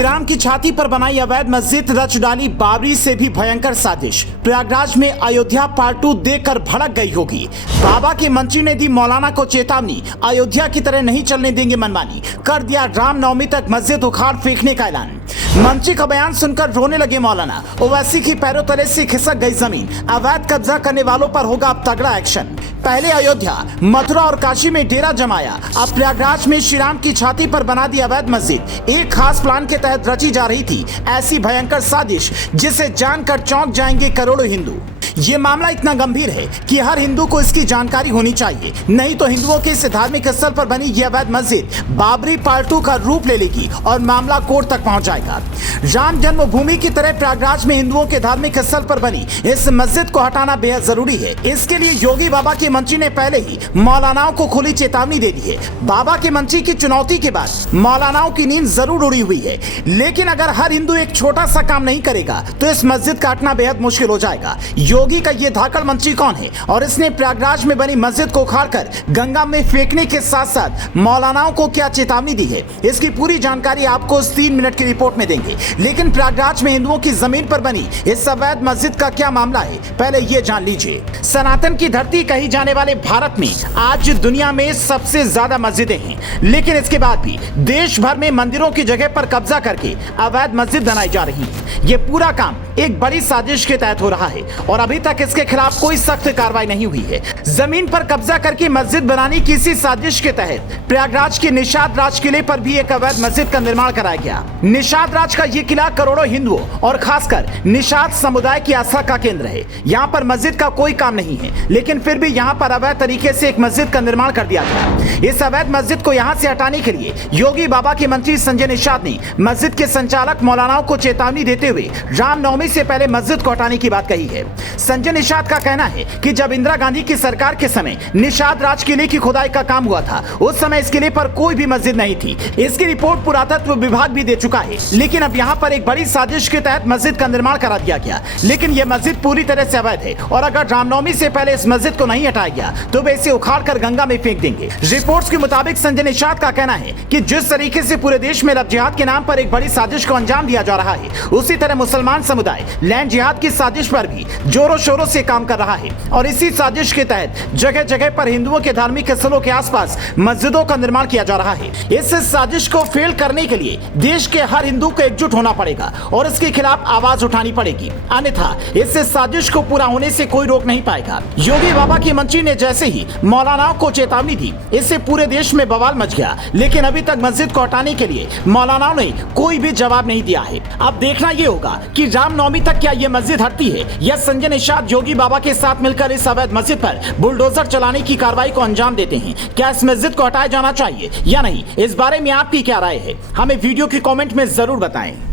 श्री राम की छाती पर बनाई अवैध मस्जिद, रच डाली बाबरी से भी भयंकर साजिश। प्रयागराज में अयोध्या पार्ट 2 देखकर भड़क गई होगी। बाबा के मंत्री ने दी मौलाना को चेतावनी, अयोध्या की तरह नहीं चलने देंगे मनमानी। कर दिया रामनवमी तक मस्जिद उखाड़ फेंकने का ऐलान। मंत्री का बयान सुनकर रोने लगे मौलाना। ओवैसी की पैरों तले से खिसक गई जमीन। अवैध कब्जा करने वालों पर होगा अब तगड़ा एक्शन। पहले अयोध्या, मथुरा और काशी में डेरा जमाया, अब प्रयागराज में श्री राम की छाती पर बना दी अवैध मस्जिद। एक खास प्लान के तहत रची जा रही थी ऐसी भयंकर साजिश जिसे जानकर चौंक जाएंगे करोड़ों हिंदू। ये मामला इतना गंभीर है कि हर हिंदू को इसकी जानकारी होनी चाहिए, नहीं तो हिंदुओं के इस धार्मिक स्थल पर बनी ये अवैध मस्जिद बाबरी पार्ट 2 का रूप ले लेगी और मामला कोर्ट तक पहुंच जाएगा। राम जन्मभूमि की तरह प्रयागराज में हिंदुओं के धार्मिक स्थल पर बनी इस मस्जिद को हटाना बेहद जरूरी है। इसके लिए योगी बाबा के मंत्री ने पहले ही मौलानाओं को खुली चेतावनी दे दी है। बाबा के मंत्री की चुनौती के बाद मौलानाओं की नींद जरूर उड़ी हुई है, लेकिन अगर हर हिंदू एक छोटा सा काम नहीं करेगा तो इस मस्जिद का हटना बेहद मुश्किल हो जाएगा। योगी का ये धाकड़ मंत्री कौन है और इसने प्रयागराज में बनी मस्जिद को उखाड़कर गंगा में फेंकने के साथ साथ मौलानाओं को क्या चेतावनी दी है, इसकी पूरी जानकारी आपको इस 3 मिनट की रिपोर्ट में देंगे। लेकिन प्रयागराज में हिंदुओं की जमीन पर बनी इस अवैध मस्जिद का क्या मामला है, पहले ये जान लीजिए। सनातन की धरती कही जाने वाले भारत में आज दुनिया में सबसे ज्यादा मस्जिदें हैं, लेकिन इसके बाद भी देश भर में मंदिरों की जगह पर कब्जा करके अवैध मस्जिद बनाई जा रही है। ये पूरा काम एक बड़ी साजिश के तहत हो रहा है और अभी तक इसके खिलाफ कोई सख्त कार्रवाई नहीं हुई है। जमीन पर कब्जा करके मस्जिद बनाने की इसी साजिश के तहत प्रयागराज के निषाद राज किले पर भी एक अवैध मस्जिद का निर्माण कराया गया। निषाद राज का ये किला करोड़ों हिंदुओं और खासकर निषाद समुदाय की आस्था का केंद्र है। यहाँ पर मस्जिद का कोई काम नहीं है, लेकिन फिर भी यहाँ पर अवैध तरीके से एक मस्जिद का निर्माण कर दिया गया। इस अवैध मस्जिद को यहाँ से हटाने के लिए योगी बाबा के मंत्री संजय निषाद ने मस्जिद के संचालक मौलानाओं को चेतावनी देते हुए रामनवमी से पहले मस्जिद को हटाने की बात कही है। संजय निषाद का कहना है कि जब इंदिरा गांधी की सरकार के समय निषाद राज किले की खुदाई का काम हुआ था, उस समय इस किले पर कोई भी मस्जिद नहीं थी। इसकी रिपोर्ट पुरातत्व विभाग भी दे चुका है, लेकिन अब यहाँ पर एक बड़ी साजिश के तहत मस्जिद का निर्माण करा दिया गया। लेकिन यह मस्जिद पूरी तरह से अवैध है और अगर रामनवमी से पहले इस मस्जिद को नहीं हटाया गया तो वे इसे उखाड़ कर गंगा में फेंक देंगे। रिपोर्ट्स के मुताबिक संजय निषाद का कहना है कि जिस तरीके से पूरे देश में लव जिहाद के नाम पर एक बड़ी साजिश को अंजाम दिया जा रहा है, उसी तरह मुसलमान समुदाय लैंड जिहाद की साजिश पर भी जोरों शोरों से काम कर रहा है और इसी साजिश के तहत जगह जगह पर हिंदुओं के धार्मिक स्थलों के आसपास मस्जिदों का निर्माण किया जा रहा है। इस साजिश को फेल करने के लिए देश के हर हिंदू को एकजुट होना पड़ेगा और इसके खिलाफ आवाज उठानी पड़ेगी, अन्यथा इस साजिश को पूरा होने से कोई रोक नहीं पाएगा। योगी बाबा के मंत्री ने जैसे ही मौलानाओं को चेतावनी दी, इससे पूरे देश में बवाल मच गया, लेकिन अभी तक मस्जिद को हटाने के लिए मौलानाओं ने कोई भी जवाब नहीं दिया है। अब देखना यह होगा कि रामनवमी तक क्या यह मस्जिद हटती है या संजय निषाद योगी बाबा के साथ मिलकर इस अवैध मस्जिद पर बुलडोजर चलाने की कार्रवाई को अंजाम देते हैं। क्या इस मस्जिद को हटाया जाना चाहिए या नहीं, इस बारे में आपकी क्या राय है, हमें वीडियो के कमेंट में जरूर बताएं।